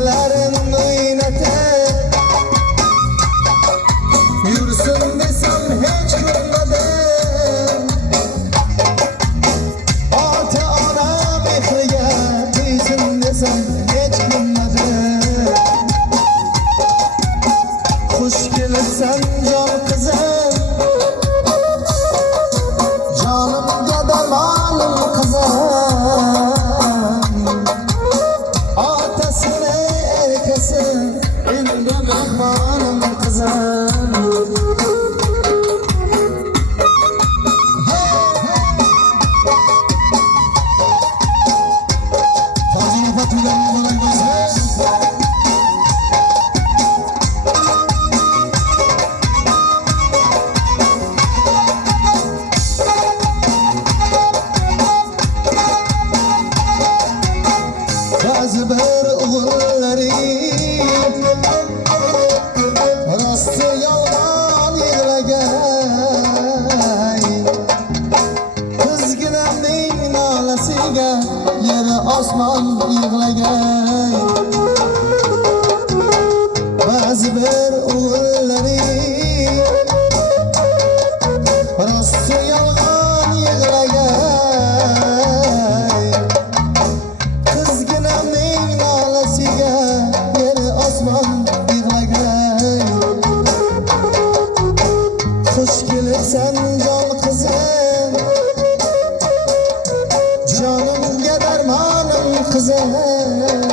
Çehrelerin oynatır yürüsün desem hiç gülmedim. Ata ana mehriye değsin desem hiç gülmedim. Hoş gelirsen can kızım, canımga dermanım kızım. Atasını erkesi endi mehmanım kızım. Tacını fatülen bana güzel. Bazı bir oğulları rastı yalgan yığılagay. Kızgınamning nolasiga yeri osmon yig'lagay. Bazı bir oğulları rastı yalgan yig'lagay. Kızgınamning nolasiga yeri osmon yig'lagay. Xush kelibsan jon qizim, jonimga darmonim qizim.